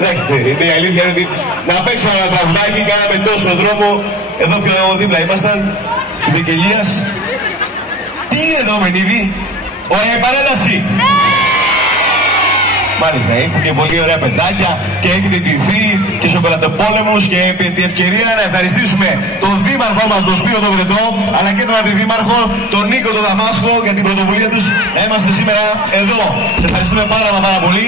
Εντάξει, η αλήθεια είναι ότι να παίξουμε ένα τραγουδάκι, κάναμε τόσο δρόμο. Εδώ πιο δίπλα ήμασταν, στην Βικελίας. Τι είναι εδώ, Μενίδη? Ωραία η παρέλαση. Μάλιστα, έχουν και πολύ ωραία παιδάκια και έχετε ντυθεί και σοκολατοπόλεμους και επί τη ευκαιρία να ευχαριστήσουμε τον δήμαρχό μας, τον Σπύρο τον Βρετό, αλλά και τον αντιδήμαρχο, τον Νίκο τον Δαμάσκο, για την πρωτοβουλία τους να είμαστε σήμερα εδώ. Σε ευχαριστούμε πάρα πολύ.